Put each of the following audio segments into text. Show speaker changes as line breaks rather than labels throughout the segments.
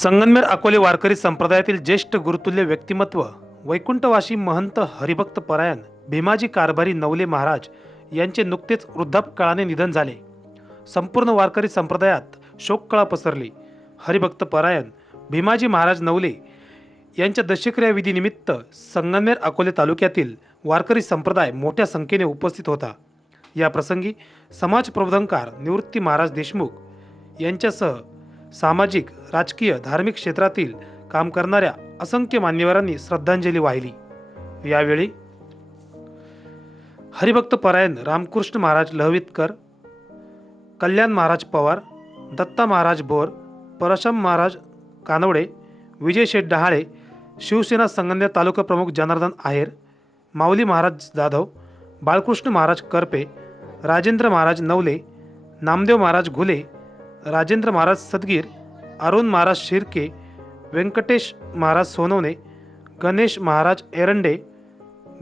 संगनमेर अकोले वारकरी संप्रदायातील ज्येष्ठ गुरुतुल्य व्यक्तिमत्व वैकुंठवासी महंत हरिभक्त परायण भीमाजी कारभारी नवले महाराज यांचे नुकतेच वृद्धापकाळाने निधन झाले. संपूर्ण वारकरी संप्रदायात शोककळा पसरली. हरिभक्त परायण भीमाजी महाराज नवले यांच्या दशक्रिया विधीनिमित्त संगनमेर अकोले तालुक्यातील वारकरी संप्रदाय मोठ्या संख्येने उपस्थित होता. या प्रसंगी समाज प्रबोधनकार निवृत्ती महाराज देशमुख यांच्यासह सामाजिक राजकीय धार्मिक क्षेत्रातील काम करणाऱ्या असंख्य मान्यवरांनी श्रद्धांजली वाहिली. यावेळी हरिभक्त परायण रामकृष्ण महाराज लहवितकर कल्याण महाराज पवार दत्ता महाराज बोर परशम महाराज कानवडे विजय शेठ डहाळे शिवसेना संगन्य तालुका प्रमुख जनार्दन आहेर माऊली महाराज जाधव बाळकृष्ण महाराज करपे राजेंद्र महाराज नवले नामदेव महाराज घुले राजेंद्र महाराज सदगीर अरुण महाराज शिर्के व्यंकटेश महाराज सोनवणे गणेश महाराज एरंडे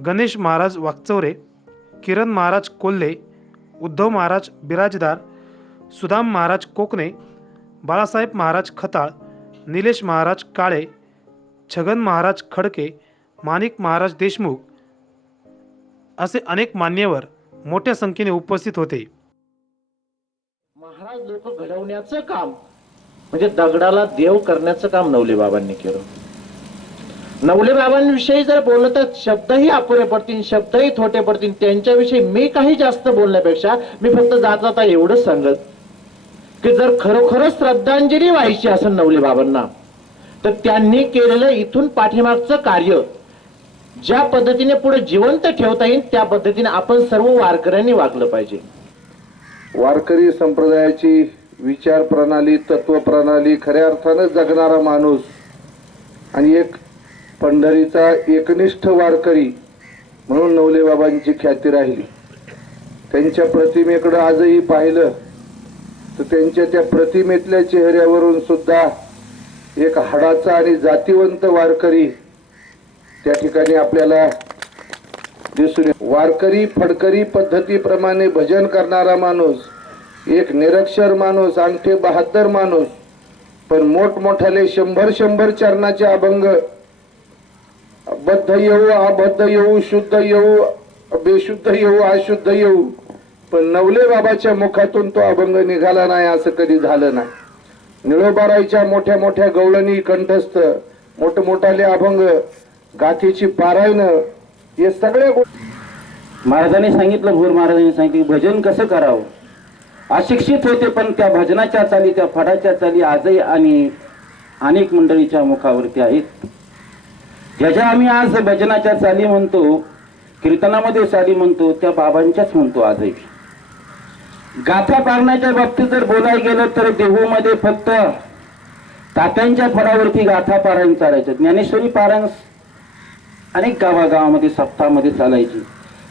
गणेश महाराज वाकचौरे किरण महाराज कोल्हे उद्धव महाराज बिराजदार सुदाम महाराज कोकणे बाळासाहेब महाराज खताळ निलेश महाराज काळे छगन महाराज खडके माणिक महाराज देशमुख असे अनेक मान्यवर मोठ्या संख्येने उपस्थित होते.
महाराज लोक घडवण्याचं काम. म्हणजे दगडाला देव करण्याचं काम नवले बाबांनी केलं. नवले बाबांविषयी जर बोललं तर शब्दही अपुरे पडतील शब्दही थोटे पडतील. त्यांच्याविषयी मी काही जास्त बोलण्यापेक्षा मी फक्त जात जाता एवढंच सांगत. की जर खरोखरच श्रद्धांजली व्हायची असं नवले बाबांना तर त्यांनी केलेलं इथून पाठीमागचं कार्य ज्या पद्धतीने पुढे जिवंत ठेवता येईल त्या पद्धतीने आपण सर्व वारकऱ्यांनी वागलं पाहिजे.
वारकरी संप्रदायाची विचार प्रणाली तत्वप्रणाली खऱ्या अर्थानं जगणारा माणूस आणि एक पंढरीचा एकनिष्ठ वारकरी म्हणून नवले बाबांची ख्याती राहिली. त्यांच्या प्रतिमेकडं आजही पाहिलं तर त्यांच्या त्या प्रतिमेतल्या चेहऱ्यावरून सुद्धा एक हाडाचा आणि जातीवंत वारकरी त्या ठिकाणी आपल्याला दिसून वारकरी फडकरी पद्धतीप्रमाणे भजन करणारा माणूस एक निरक्षर माणूस अंगठे बहात्तर माणूस पण मोठमोठाले शंभर शंभर चरणाचे अभंग बद्ध येऊ अबद्ध येऊ शुद्ध येऊ बेशुद्ध येऊ अशुद्ध येऊ पण नवले बाबाच्या मुखातून तो अभंग निघाला नाही असं कधी झालं नाही. निळोबाराईच्या मोठ्या मोठ्या गवळणी कंठस्थ मोठमोठाले अभंग गाथीची पारायण हे सगळे गोष्टी
महाराजांनी सांगितलं भोर महाराजांनी सांगितलं भजन कसं करावं? अशिक्षित होते पण त्या भजनाच्या चाली त्या फडाच्या चाली आजही आणि अनेक मंडळीच्या मुखावरती आहेत. ज्याच्या आम्ही आज भजनाच्या चाली म्हणतो कीर्तनामध्ये चाली म्हणतो त्या बाबांच्याच म्हणतो आजही. गाथा पारण्याच्या बाबतीत जर बोलायला गेलं तर देहूमध्ये फक्त तात्यांच्या फडावरती गाथा पारायण चालायचं. ज्ञानेश्वरी पारायण अनेक गावागावामध्ये सप्ताहामध्ये चालायची.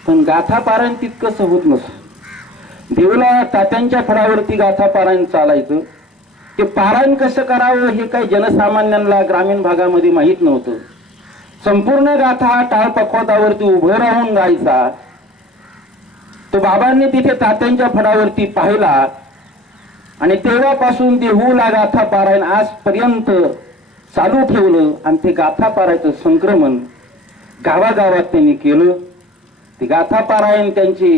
पण गाथा पारायण तितकंसं होत नसतं देवला तात्यांच्या फळावरती गाथा पारायण चालायचं. ते पारायण कसं करावं हे काही जनसामान्यांना ग्रामीण भागामध्ये माहीत नव्हतं. संपूर्ण गाथा हा टाळ पखवातावरती उभं राहून गायचा तो बाबांनी तिथे तात्यांच्या फळावरती पाहिला. आणि तेव्हापासून देहूला गाथा पारायण आजपर्यंत चालू ठेवलं आणि ते गाथा पारायचं संक्रमण गावागावात त्यांनी केलं. ती गाथापारायण त्यांची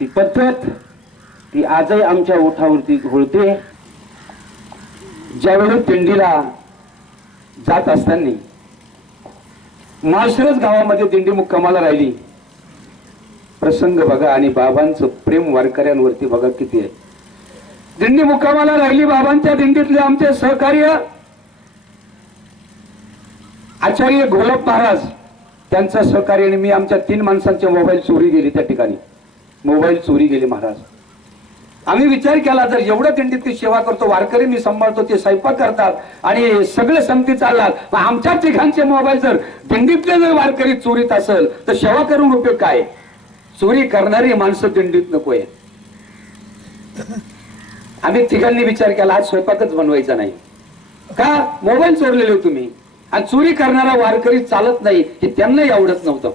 ती पद्धत ती आजही आमच्या ओठावरती घोळते.
ज्यावेळी दिंडीला जात असताना माळशिरस गावामध्ये दिंडी मुक्कामाला राहिली. प्रसंग बघा आणि बाबांचं प्रेम वारकऱ्यांवरती बघा किती आहे. दिंडी मुक्कामाला राहिली बाबांच्या दिंडीतले आमचे सहकार्य आचार्य गोलप महाराज त्यांचं सहकार्य आणि मी आमच्या तीन माणसांचे मोबाईल चोरी गेली त्या ठिकाणी. मोबाईल चोरी गेली महाराज. आम्ही विचार केला जर एवढं दिंडीतली सेवा करतो वारकरी मी सांभाळतो ते स्वयंपाक करतात आणि सगळे संगती चालतात आमच्या तिघांचे मोबाईल जर दिंडीतले जर वारकरी चोरीत असेल तर सेवा करून उपयोग काय? चोरी करणारी माणसं दिंडीत नको आहे आम्ही तिघांनी विचार केला आज स्वयंपाकच बनवायचा नाही. का? मोबाईल चोरलेले हो तुम्ही. आणि चोरी करणारा वारकरी चालत नाही हे त्यांनाही आवडत नव्हतं.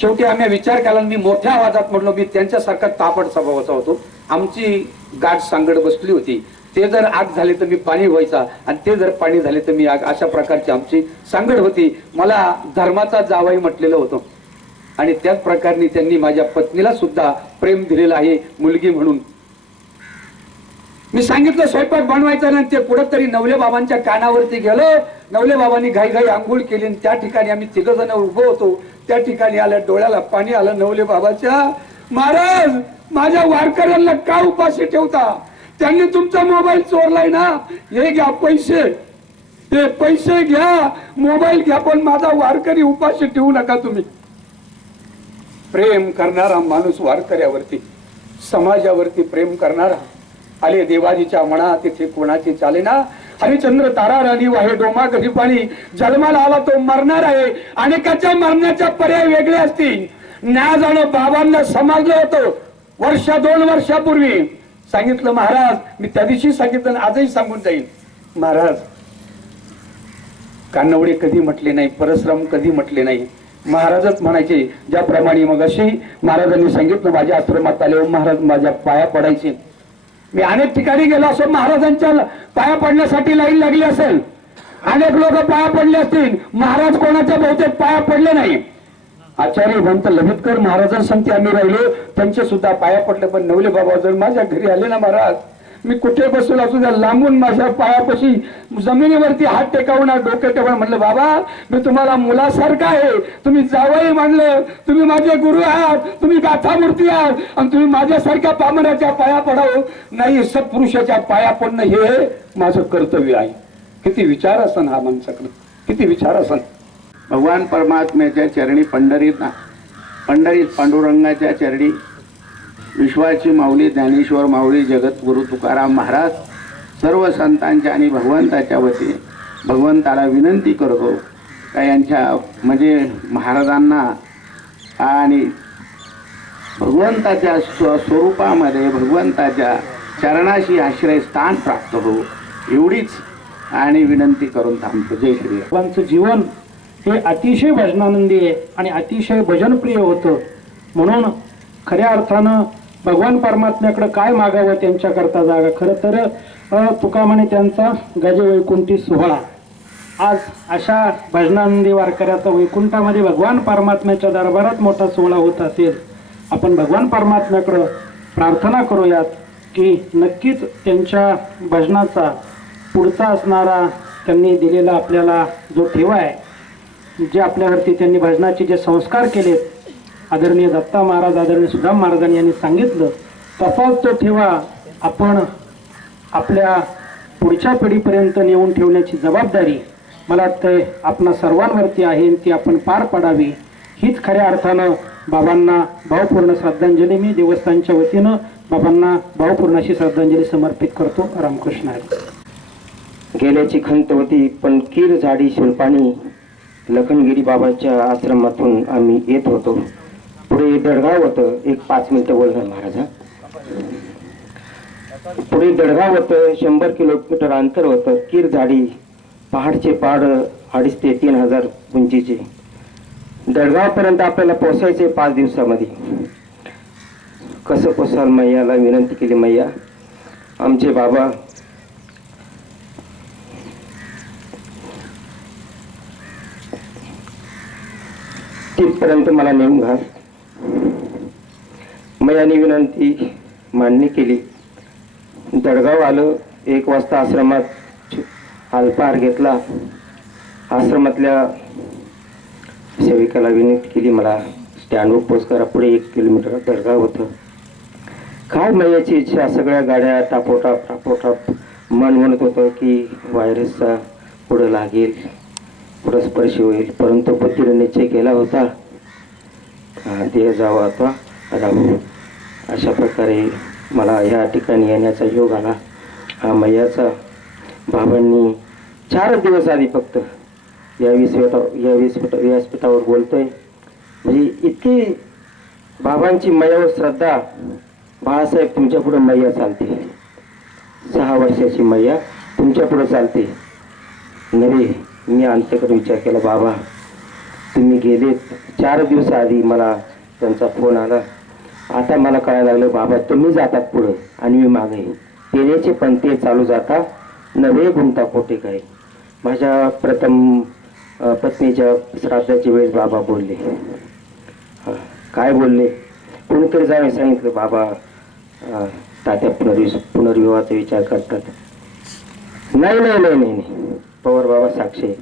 शेवटी आम्ही विचार केला आणि मी मोठ्या आवाजात म्हणलो मी त्यांच्यासारखा तापड स्वभावाचा होतो. आमची गाठ सांगड बसली होती. ते जर आग झाले तर मी पाणी व्हायचा आणि ते जर पाणी झाले तर मी आग अशा प्रकारची आमची सांगड होती. मला धर्माचा जावाई म्हटलेलं होतं. आणि त्याच प्रकारे त्यांनी माझ्या पत्नीला सुद्धा प्रेम दिलेलं आहे मुलगी म्हणून. मी सांगितलं स्वयंपाक बनवायचा ना ते कुठं तरी नवले बाबांच्या कानावरती गेलं. नवले बाबांनी घाई घाई आंघोळ केली आणि त्या ठिकाणी आम्ही तिघ जण उभं होतो. त्या ठिकाणी आलं डोळ्याला पाणी आलं नवले बाबाच्या. महाराज माझ्या वारकऱ्यांना का उपाशी ठेवता? त्यांनी तुमचा मोबाईल चोरलाय ना? हे घ्या पैसे. ते पैसे घ्या. मोबाईल घ्या पण माझा वारकरी उपाशी ठेवू नका तुम्ही. प्रेम करणारा माणूस वारकऱ्यावरती समाजावरती प्रेम करणारा आले देवाजीच्या मना तिथे कोणाची चालेना? हरिचंद्र तारा राणी वाहे डोमा कधी पाणी जन्माला आला तो मरणार आहे. अनेकाच्या मरण्याच्या पर्याय वेगळे असतील. ना जाणं बाबांना समजलं होतं. वर्ष दोन वर्षापूर्वी. सांगितलं महाराज मी त्या दिवशी सांगितलं आजही सांगून जाईल महाराज कानवडे कधी म्हटले नाही परश्रम कधी म्हटले नाही? महाराजच म्हणायचे ज्याप्रमाणे मग अशी महाराजांनी सांगितलं माझ्या आश्रमात आले महाराज माझ्या पाया पडायचे. मी अनेक ठिकाणी गेलो असो महाराजांच्या पाया पडण्यासाठी लाईन लागली असेल. अनेक लोक पाया पडले असतील. महाराज कोणाच्या बहुतेक पाया पडले नाही? आचार्य भंत लभितकर महाराजांसंगती आम्ही राहिलो. त्यांचे सुद्धा पाया पडले पण नवले बाबा जर माझ्या घरी आले ना महाराज मी कुठे बसून असू द्या लांबून माझ्या पायापाशी जमिनीवरती हात टेकावून डोके टेकवून म्हणलं बाबा मी तुम्हाला मुलासारखा आहे. तुम्ही जावई मानलं. तुम्ही माझे गुरु आहात. तुम्ही गाथामूर्ती आहात. आणि तुम्ही माझ्यासारख्या पामराच्या पाया पडाव. नाही सत्पुरुषाच्या पाया पडणं हे माझं कर्तव्य आहे. किती विचार असन हा माणसाकडं. किती विचार असन.
भगवान परमात्म्याच्या चरणी पंढरीत पंढरीत पांडुरंगाच्या चरणी विश्वाची माऊली ज्ञानेश्वर माऊली जगद्गुरु तुकाराम महाराज सर्व संतांच्या आणि भगवंताच्या वतीने भगवंताला विनंती करतो का यांच्या म्हणजे महाराजांना आणि भगवंताच्या स्व स्वरूपामध्ये भगवंताच्या चरणाशी आश्रय स्थान प्राप्त हो एवढीच आणि विनंती करून थांबतो. जय श्री
भगवानचं जीवन हे अतिशय भजनानंदी आहे आणि अतिशय भजनप्रिय होतं. म्हणून खऱ्या अर्थानं भगवान परमात्म्याकडे काय मागावं त्यांच्याकरता जागा? खरं तर तुका म्हणे त्यांचा गजवैकुंठी सोहळा. आज अशा भजनानंदी वारकऱ्याचा वैकुंठामध्ये भगवान परमात्म्याच्या दरबारात मोठा सोहळा होत असेल आपण भगवान परमात्म्याकडं प्रार्थना करूयात की नक्कीच त्यांच्या भजनाचा पुढचा असणारा त्यांनी दिलेला आपल्याला जो ठेवा आहे जे आपल्यावरती त्यांनी भजनाचे जे संस्कार केलेत आदरणीय दत्ता महाराज आदरणीय सुदाम महाराजांनी यांनी सांगितलं तसाच तो ठेवा आपण आपल्या पुढच्या पिढीपर्यंत नेऊन ठेवण्याची जबाबदारी मला वाटतं आपणा सर्वांवरती आहे ती आपण पार पाडावी. हीच खऱ्या अर्थानं बाबांना भावपूर्ण श्रद्धांजली मी देवस्थानच्या वतीनं बाबांना भावपूर्ण अशी श्रद्धांजली समर्पित करतो. रामकृष्ण
गेल्याची खंत होती पण कीर झाडी शिल्पाणी लखनगिरी बाबाच्या आश्रमातून आम्ही येत होतो. पुढे दडगाव होतं. एक पाच मिनिटं बोलणार महाराजा. पुढे दडगाव होतं शंभर किलोमीटर अंतर होतं. कीर झाडी पहाडचे पहाड अडीच ते तीन हजार उंचीचे. दडगावपर्यंत आपल्याला पोचायचे पाच दिवसामध्ये. कसं पोसाल मैयाला? विनंती केली मैया. आमचे बाबा. तिथपर्यंत मला नेऊन घाल. मयाने विनंती मान्य केली. दडगाव आलं एक वाजता आश्रमात अल्पहार घेतला. आश्रमातल्या सेविकाला विनंती केली मला स्टँडवर पोच करा पुढे एक किलोमीटर दडगाव होतं. काय मयाची इच्छा? सगळ्या गाड्या टापोटाप टापोटाप मन म्हणत होतं की व्हायरसचा पुढं लागेल पुढं स्पर्श होईल. परंतु पतीने निश्चय केला होता. हा, देह जावा आता. राहू. अशा प्रकारे मला ह्या ठिकाणी येण्याचा योग आला. हा मैयाचा बाबांनी चार दिवस आधी फक्त या विसपीठावर या विसपीठ व्यासपीठावर बोलतोय. म्हणजे इतकी बाबांची मयावर श्रद्धा बाळासाहेब तुमच्या पुढं मैया चालते. सहा वर्षाची मैया तुमच्या पुढं चालते. नव्हे मी आमच्याकडे विचार केला बाबा तुम्ही गेलेत चार दिवस आधी मला त्यांचा फोन आला. आता मला कळायला लागलं बाबा तुम्ही जातात पुढं आणि मी मागे
तेनेचे पंते चालू जाता नवे गुंता कोटे काय? माझ्या प्रथम पत्नीच्या श्राद्धाची वेळेस बाबा बोलले. काय बोलले? कोणीतरी जावे सांगितलं बाबा तात्या पुनर्वि पुनर्विवाहाचा विचार करतात. नाही नाही नाही नाही नाही. पवार बाबा साक्षी.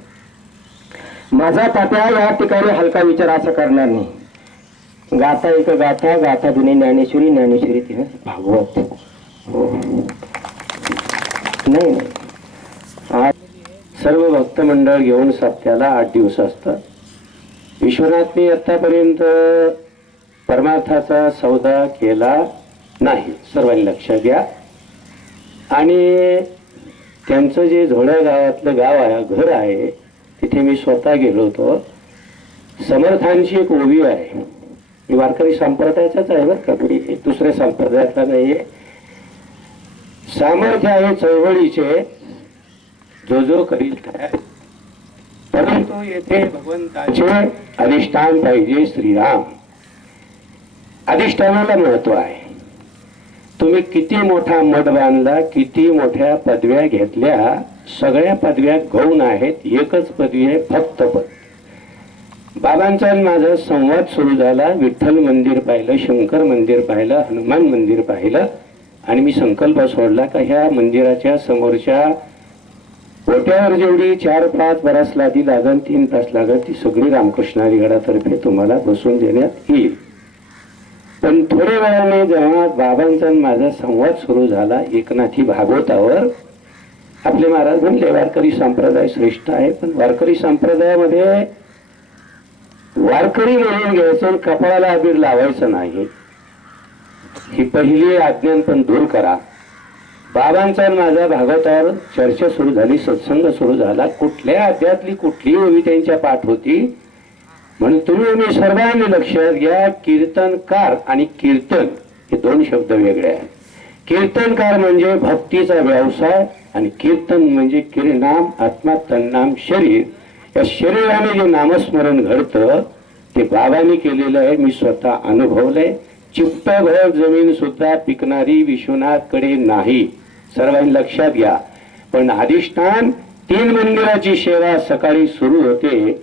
माझा तात्या या ठिकाणी हलका विचार असा करणार नाही. गाथा एक गाथा गाथा दुनी ज्ञानेश्वरी ज्ञानेश्वरी तिने भागवत. हो. नाही नाही. आज सर्व भक्त मंडळ घेऊन सप्त्याला आठ दिवस असतात. मी आतापर्यंत परमार्थाचा सौदा केला नाही. सर्वांनी लक्षात घ्या आणि त्यांचं जे झोड्या गावातलं गाव आहे घर आहे तिथे मी स्वतः गेलो होतो. समर्थांची एक ओवी आहे. वारकरी संप्रदायाचाच आहे बरं का मी दुसऱ्या संप्रदायातला नाहीये. सामर्थ्य आहे चळवळीचे. जो जो करील परंतु येथे भगवंताचे अधिष्ठान पाहिजे श्रीराम. अधिष्ठानाला महत्त्व आहे. तुम्ही किती मोठा मठ बांधला किती मोठ्या पदव्या घेतल्या सगळ्या पदव्या गौण आहेत एकच पदवी आहे फक्त पद. बाबांचा आणि माझा संवाद सुरू झाला विठ्ठल मंदिर पाहिलं शंकर मंदिर पाहिलं हनुमान मंदिर पाहिलं. आणि मी संकल्प सोडला का ह्या मंदिराच्या समोरच्या ओट्यावर जेवढी चार पाच बरास लादी लागल तीन तास लागल ती सगळी रामकृष्णारी गडातर्फे तुम्हाला बसून देण्यात येईल. पण थोड्या वेळाने जेव्हा बाबांचा आणि माझा संवाद सुरू झाला एकनाथी भागवतावर आपले महाराज म्हणले वारकरी संप्रदाय श्रेष्ठ आहे पण वारकरी संप्रदायामध्ये वारकरी म्हणून घ्यायचं कपाळाला अबीर लावायचं नाही. ही पहिली आज्ञान पण दूर करा. बाबांचा आणि माझा भागवतावर चर्चा सुरू झाली सत्संग सुरू झाला. कुठल्या अध्यातली कुठली ओवी त्यांच्या पाठ होती? म्हणून तुम्ही मी सर्वांनी लक्षात घ्या कीर्तनकार आणि कीर्तन हे दोन शब्द वेगळे आहेत. कीर्तनकार म्हणजे भक्तीचा व्यवसाय आणि कीर्तन म्हणजे किरणाम आत्मा तन्नाम शरीर. या शरीराने जे नामस्मरण घडतं ते बाबांनी केलेलं आहे मी स्वतः अनुभवलंय. चित्तभर जमीन सुद्धा पिकणारी विश्वनाथकडे नाही. सर्वांनी लक्षात घ्या. पण अधिष्ठान तीन मंदिराची सेवा सकाळी सुरू होते.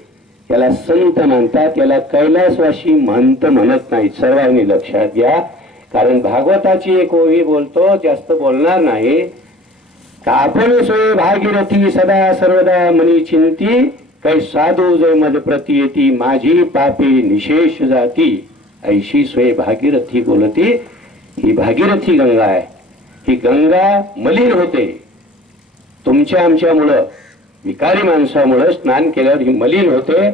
त्याला संत म्हणतात याला कैलासवाशी महंत म्हणत नाही सर्वांनी लक्षात घ्या. कारण भागवताची एक ओवी बोलतो जास्त बोलणार नाही. का आपण सोय भागीरथी सदा सर्वदा मनी चिंती? काही साधू जय मद प्रती येती माझी पापी निशेष जाती. ऐशी स्वय भागीरथी बोलती ही भागीरथी गंगा आहे. ही गंगा मलिन होते. तुमच्या आमच्यामुळं विकारी माणसामुळं स्नान केल्यावर ही मलिन होते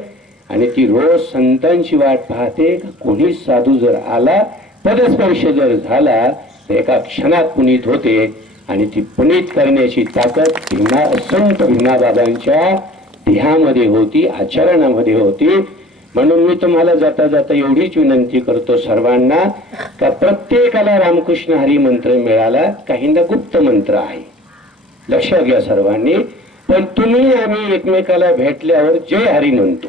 आणि ती रोज संतांची वाट पाहते का कोणीच साधू जर आला पदस्पर्श जर झाला तर एका क्षणात पुनीत होते आणि ती पुनीत करण्याची ताकद भिन्ना संत भिन्नाबाबांच्या देहामध्ये होती आचरणामध्ये होती. म्हणून मी तुम्हाला जाता जाता एवढीच विनंती करतो सर्वांना का प्रत्येकाला रामकृष्ण हरी मंत्र मिळाला. काहींना गुप्त मंत्र आहे. लक्षात घ्या सर्वांनी. पण तुम्ही आम्ही एकमेकाला भेटल्यावर जय हरी म्हणतो.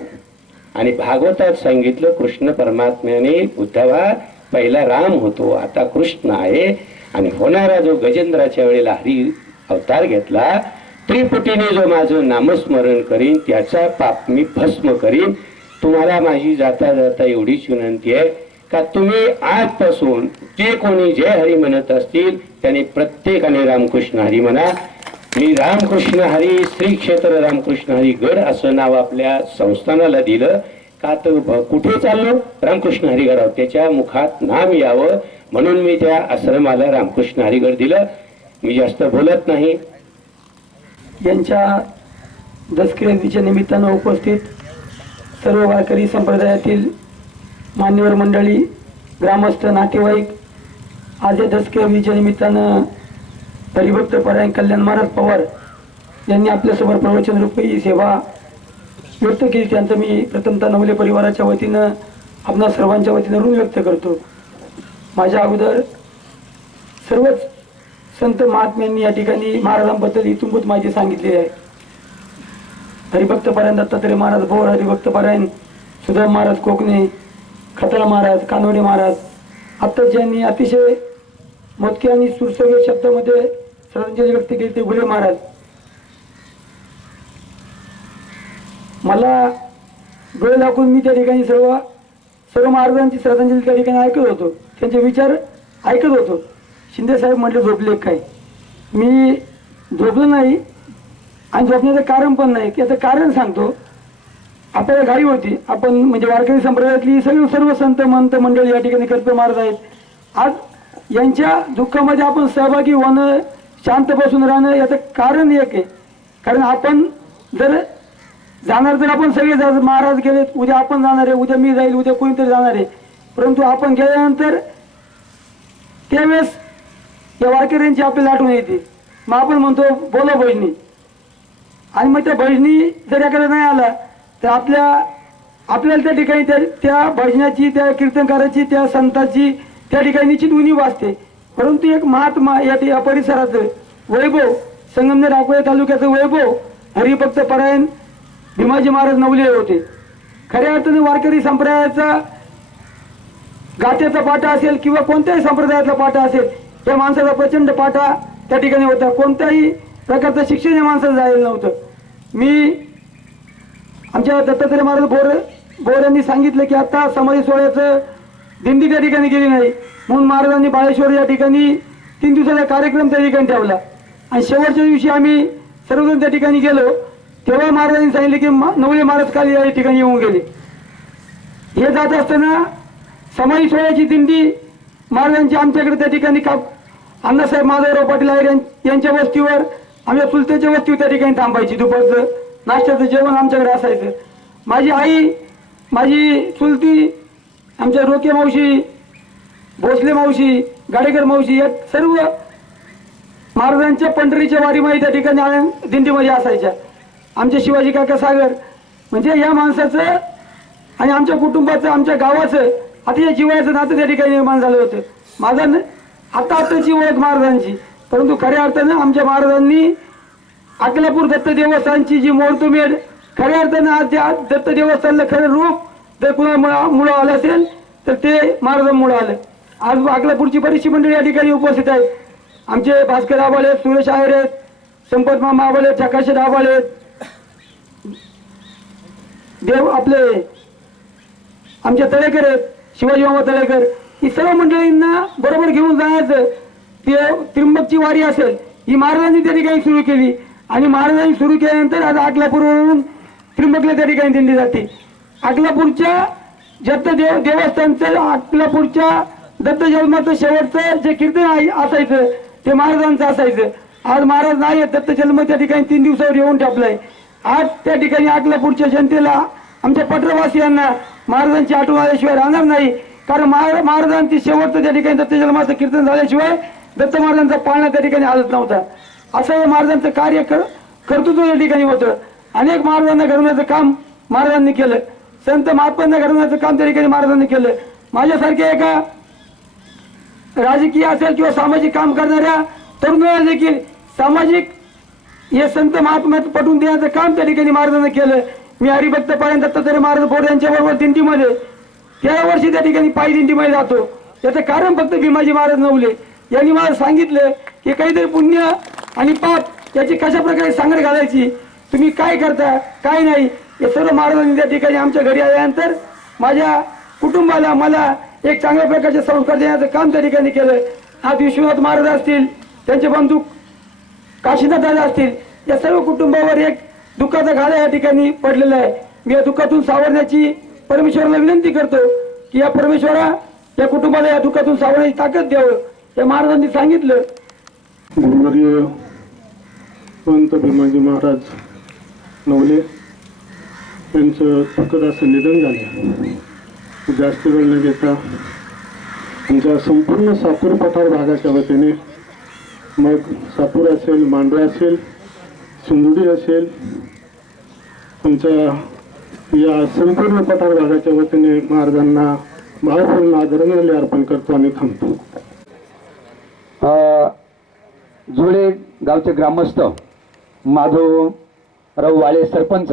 आणि भागवतात सांगितलं कृष्ण परमात्म्याने उद्धवा पहिला राम होतो आता कृष्ण आहे. आणि होणारा जो गजेंद्राच्या वेळेला हरी अवतार घेतला त्रिपुटीने जो माझं नामस्मरण करीन त्याचा पाप मी भस्म करीन. तुम्हाला माझी जाता जाता एवढीच विनंती आहे का तुम्ही आजपासून जे कोणी जय हरी म्हणत असतील त्यांनी प्रत्येकाने रामकृष्ण हरी म्हणा. मी रामकृष्ण हरी श्री क्षेत्र रामकृष्ण हरी गड असं नाव आपल्या संस्थानाला दिलं. का तर कुठे चाललो? रामकृष्ण हरिगडाव त्याच्या मुखात नाम यावं. म्हणून मी त्या आश्रमाला रामकृष्ण हरिगड दिलं. मी जास्त बोलत नाही.
यांच्या दसक्रियेच्या निमित्तानं उपस्थित सर्व वारकरी संप्रदायातील मान्यवर मंडळी ग्रामस्थ नातेवाईक आज या दसक्रियेच्या निमित्तानं हरिभक्त परायण कल्याण महाराज पवार यांनी आपल्यासमोर प्रवचन रूपी सेवा व्यक्त केली. त्यांचं मी प्रथमतः नवले परिवाराच्या वतीनं आपणा सर्वांच्या वतीनं ऋण व्यक्त करतो. माझ्या अगोदर सर्वच संत महात्म्यांनी या ठिकाणी महाराजांबद्दल इतुंभूत माहिती सांगितली आहे. हरिभक्त पारायण दत्तात्रय महाराज भोर हरिभक्त पारायण सुदाम महाराज कोकणे खताळ महाराज कानोडे महाराज आत्ता ज्यांनी अतिशय मोजके आणि सुरसव्य शब्दामध्ये श्रद्धांजली व्यक्त केली ते गुले महाराज. मला डोळे दाखवून मी त्या ठिकाणी सर्व सर्व महाराजांची श्रद्धांजली त्या ठिकाणी ऐकत होतो. त्यांचे विचार ऐकत होतो. शिंदेसाहेब म्हटले झोपले काय मी झोपलो नाही आणि झोपण्याचं कारण पण नाही. याचं कारण सांगतो. आपल्याला घाई होती. आपण म्हणजे वारकरी संप्रदायातली सगळी सर्व संत मंत मंडळी या ठिकाणी कर्तव्य मारत आहेत. आज यांच्या दुःखामध्ये आपण सहभागी होणं शांत बसून राहणं याचं कारण एक आहे. कारण आपण जर जाणार तर आपण सगळे जा महाराज गेले उद्या आपण जाणार आहे उद्या मी जाईल उद्या कोणीतरी जाणार आहे. परंतु आपण गेल्यानंतर त्यावेळेस या वारकऱ्यांची आपल्याला आठवण येते. मग आपण म्हणतो बोला बहिणी. आणि मग त्या भजनी जर याकडे नाही आला तर आपल्या आपल्याला त्या ठिकाणी त्या त्या भजनाची त्या कीर्तनकाराची त्या संताची त्या ठिकाणी निश्चित उणीव वाचते. परंतु एक महात्मा या या परिसराचं वैभव संगमनेर अकोला तालुक्याचं वैभव हरिभक्त परायण भीमाजी महाराज नवले होते. खऱ्या अर्थाने वारकरी संप्रदायाचा गात्याचा पाटा असेल किंवा कोणत्याही संप्रदायातला पाटा असेल त्या माणसाचा प्रचंड पाठा त्या ठिकाणी होता. कोणत्याही प्रकारचं शिक्षण या माणसाला झालेलं नव्हतं. मी आमच्या दत्तात्रय महाराज बोर बोर यांनी सांगितलं की आता समाधी सोहळ्याचं दिंडी त्या ठिकाणी गेली नाही. म्हणून महाराजांनी बाळेश्वर या ठिकाणी तीन दिवसाचा कार्यक्रम त्या ठिकाणी ठेवला. आणि शेवटच्या दिवशी आम्ही सर्वजण त्या ठिकाणी गेलो. तेव्हा महाराजांनी सांगितले की नवले महाराज काल या ठिकाणी येऊन गेले. हे जात असताना समाधी सोहळ्याची दिंडी महाराजांची आमच्याकडे त्या ठिकाणी का अण्णासाहेब माधवराव पाटील आहे यांच्या वस्तीवर. आमच्या चुलत्याच्या वस्तीवर त्या ठिकाणी थांबायची दुपारचं. नाश्त्याचं जेवण आमच्याकडे असायचं. माझी आई माझी चुलती आमच्या रोके मावशी भोसले मावशी गाडेकर मावशी या सर्व महाराजांच्या पंढरीच्या वारीमध्ये त्या ठिकाणी आल्या- दिंडीमध्ये असायच्या. आमचे शिवाजी काका सागर म्हणजे या माणसाचं आणि आमच्या कुटुंबाचं आमच्या गावाचं आता या जीवाचं नातं त्या ठिकाणी निर्माण झालं होतं. माझं आता आताची ओळख महाराजांची. परंतु खऱ्या अर्थानं आमच्या महाराजांनी अकलापूर दत्त देवस्थानची जी मुहूर्तमेढ खऱ्या अर्थानं आज त्या दत्त देवस्थानला खरं रूप जर कुणा मुळं आलं असेल तर ते महाराजांमुळं आलं. आज अकलापूरची बरीचशी मंडळी या ठिकाणी उपस्थित आहेत. आमचे भास्कर आबाळे आहेत सुरेश आहेर आहेत संपत मामा आबाळे आहेत ठकाशे आबाळे आहेत. देव आपले आमच्या तळेकर आहेत शिवाजी मामा तळेकर. ही सर्व मंडळींना बरोबर घेऊन जायचं ते त्रिंबकची वारी असेल ही महाराजांनी त्या ठिकाणी सुरू केली. आणि महाराजांनी सुरू केल्यानंतर आज अकलापूरवरून त्रिंबकला त्या ठिकाणी दिली जाते. अकलापूरच्या दत्त देव देवस्थानचं अकलापूरच्या दत्त जन्माचं शेवटचं जे कीर्तन आहे- असायचं ते महाराजांचं असायचं. आज महाराज नाही आहेत दत्त जन्म त्या ठिकाणी तीन दिवसावर येऊन टाकलाय आज त्या ठिकाणी अकलापूरच्या जनतेला आमच्या पटरवासियांना महाराजांची आठवण आल्याशिवाय राहणार नाही. कारण महाराज महाराजांची शेवटचं त्या ठिकाणी दत्त जन्माचं कीर्तन झाल्याशिवाय दत्त महाराजांचा पाळणा त्या ठिकाणी आलत नव्हता. असं हे महाराजांचं कार्य कर कर्तृत्व या ठिकाणी होतं. अनेक महाराजांना घडवण्याचं काम महाराजांनी केलं. संत महात्मांना घडवण्याचं काम त्या ठिकाणी महाराजांनी केलं. माझ्यासारख्या एका राजकीय असेल किंवा सामाजिक काम करणाऱ्या तरुणाला देखील सामाजिक हे संत महात्म्यात पटवून देण्याचं काम त्या ठिकाणी महाराजांनी केलं. मी हरिभक्तपर्यंत दत्तात्रय महाराज बोर यांच्याबरोबर दिंडीमध्ये तेरा वर्षी त्या ठिकाणी पायी दिंडीमध्ये जातो. त्याचं कारण फक्त भीमाजी महाराज नवले. यांनी मला सांगितलं की काहीतरी पुण्य आणि पाप याची कशा प्रकारे सांगड घालायची? तुम्ही काय करता काय नाही? हे सर्व महाराजांनी त्या ठिकाणी आमच्या घरी आल्यानंतर माझ्या कुटुंबाला मला एक चांगल्या प्रकारचे संस्कार देण्याचं काम त्या ठिकाणी केलं. आज विश्वनाथ महाराज असतील त्यांचे बंधू काशीनाथ दादा असतील या सर्व कुटुंबावर एक दुःखाचा घाला या ठिकाणी पडलेला आहे. मी या दुःखातून सावरण्याची परमेश्वराला विनंती करतो की या परमेश्वरा या कुटुंबाला या दुःखातून सावरण्याची ताकद द्यावं. या महाराजांनी सांगितलं.
गुरुवर्य पंत भीमाजी महाराज नवले यांचं दुःखद असं निधन झालं. जास्त वेळ न घेता आमच्या संपूर्ण सापूर पठार भागाच्या वतीने मग सापूर असेल मांडरा असेल सिंदुडी असेल आमच्या या संपूर्ण पठार भागाच्या वतीने महाराजांना भावपूर्ण आदरांजली अर्पण करतो आणि थांबतो.
अ, जुळे गावचे ग्रामस्थ माधवराव वाळे सरपंच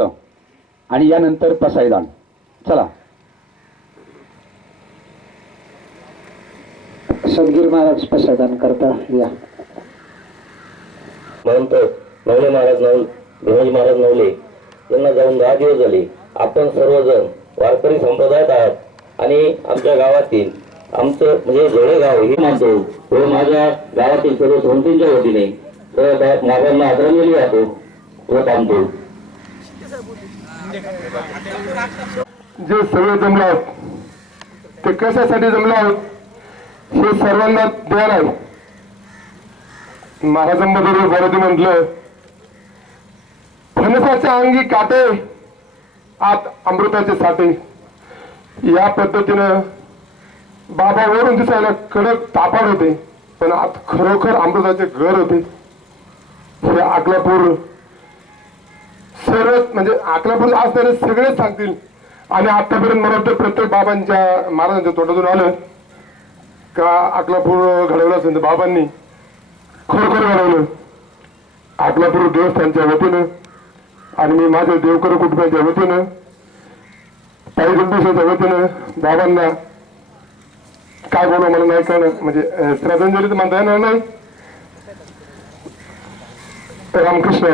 आणि यानंतर पसायदान चला.
सदगीर महाराज प्रसादन करता या.
महंत नवले महाराज नवल महाराज नवले. यांना जाऊन दहा दिवस झाले. आपण सर्वजण वारकरी संप्रदायात आहात आणि आमच्या गावातील आमचं म्हणजे जेवढे गाव हे मानतो तो माझ्या गावातील सर्व संस्थेच्या वतीने. तर मागांना आदरणीय व थांबतो.
जे सर्व जमला आहोत ते कशासाठी जमला आहोत हे सर्वांना ज्ञान आहे. महाराजांबद्दल बोलायचं म्हटलं फणसाच्या अंगी काटे आत अमृताचे साठे. या पद्धतीनं बाबा वरून दिसायला कडक तापाड होते पण आत खरोखर अमृताचे घर होते. हे अकलापूर सर्वच म्हणजे अकलापूर असणारे सगळेच सांगतील. आणि आतापर्यंत मला वाटतं प्रत्येक बाबांच्या महाराजांच्या तोंडातून आलं का अकलापूर घडवलं असेल तर बाबांनी खरोखर घडवलं. अकलापूर देवस्थानच्या वतीनं आणि मी माझ्या देवकर कुटुंबाच्या वतीनं ताई गुंडेशाच्या वतीनं बाबांना काय बोलू मला नाही कळणं म्हणजे श्रद्धांजली तर म्हणता येणार नाही. रामकृष्ण